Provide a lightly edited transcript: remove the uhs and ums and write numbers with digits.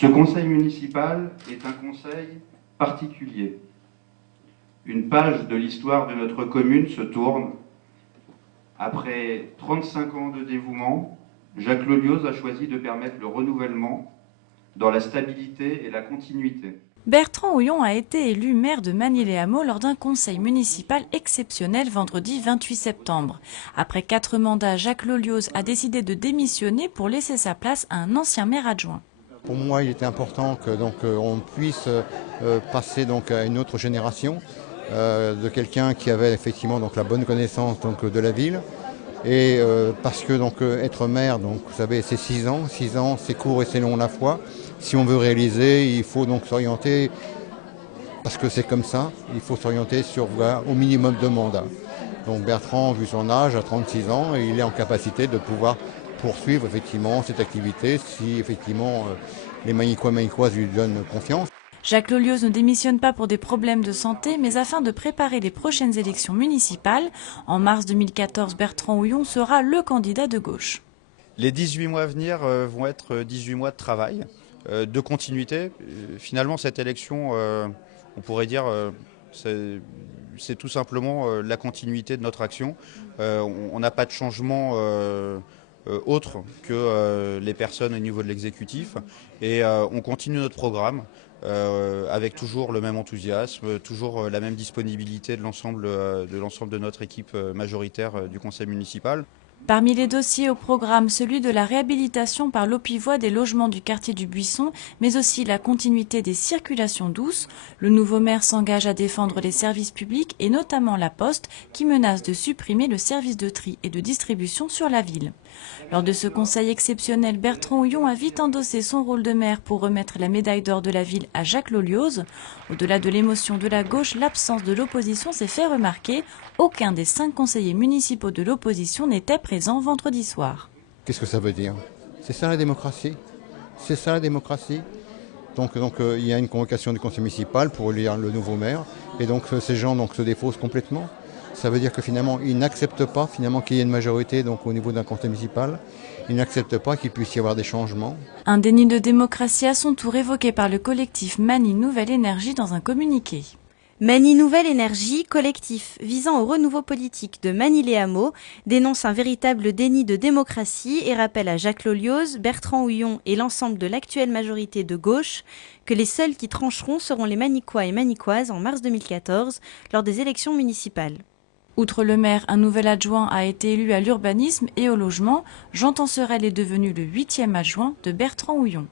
Ce conseil municipal est un conseil particulier. Une page de l'histoire de notre commune se tourne. Après 35 ans de dévouement, Jacques Lolioz a choisi de permettre le renouvellement dans la stabilité et la continuité. Bertrand Houillon a été élu maire de Magny-les-Hameaux lors d'un conseil municipal exceptionnel vendredi 28 septembre. Après 4 mandats, Jacques Lolioz a décidé de démissionner pour laisser sa place à un ancien maire adjoint. Pour moi, il était important que on puisse passer à une autre génération de quelqu'un qui avait effectivement la bonne connaissance de la ville. Et parce que être maire, vous savez, c'est 6 ans. 6 ans, c'est court et c'est long à la fois. Si on veut réaliser, il faut s'orienter, parce que c'est comme ça, il faut s'orienter sur au minimum de mandats. Donc Bertrand, vu son âge, a 36 ans, et il est en capacité de pouvoir poursuivre effectivement cette activité si effectivement les Magnicois lui donnent confiance. Jacques Lolioz ne démissionne pas pour des problèmes de santé, mais afin de préparer les prochaines élections municipales. En mars 2014, Bertrand Houillon sera le candidat de gauche. Les 18 mois à venir vont être 18 mois de travail, de continuité. Finalement, cette élection, on pourrait dire, c'est tout simplement la continuité de notre action. On n'a pas de changement autre que les personnes au niveau de l'exécutif. Et on continue notre programme. Avec toujours le même enthousiasme, toujours la même disponibilité de l'ensemble de notre équipe majoritaire du conseil municipal. Parmi les dossiers au programme, celui de la réhabilitation par l'eau pivoine des logements du quartier du Buisson, mais aussi la continuité des circulations douces. Le nouveau maire s'engage à défendre les services publics et notamment la Poste, qui menace de supprimer le service de tri et de distribution sur la ville. Lors de ce conseil exceptionnel, Bertrand Houillon a vite endossé son rôle de maire pour remettre la médaille d'or de la ville à Jacques Lolioz. Au-delà de l'émotion de la gauche, l'absence de l'opposition s'est fait remarquer. Aucun des 5 conseillers municipaux de l'opposition n'était présent vendredi soir. Qu'est-ce que ça veut dire? C'est ça la démocratie. C'est ça la démocratie. Donc il y a une convocation du conseil municipal pour élire le nouveau maire. Et ces gens se défaussent complètement. Ça veut dire que finalement, ils n'acceptent pas qu'il y ait une majorité au niveau d'un conseil municipal. Ils n'acceptent pas qu'il puisse y avoir des changements. Un déni de démocratie à son tour évoqué par le collectif Magny Nouvelle Énergie dans un communiqué. Magny Nouvelle Énergie, collectif visant au renouveau politique de Magny-les-Hameaux, dénonce un véritable déni de démocratie et rappelle à Jacques Lolioz, Bertrand Houillon et l'ensemble de l'actuelle majorité de gauche que les seuls qui trancheront seront les Magnicois et Magnicoises en mars 2014 lors des élections municipales. Outre le maire, un nouvel adjoint a été élu à l'urbanisme et au logement. Jean Tancerel est devenu le 8e adjoint de Bertrand Houillon.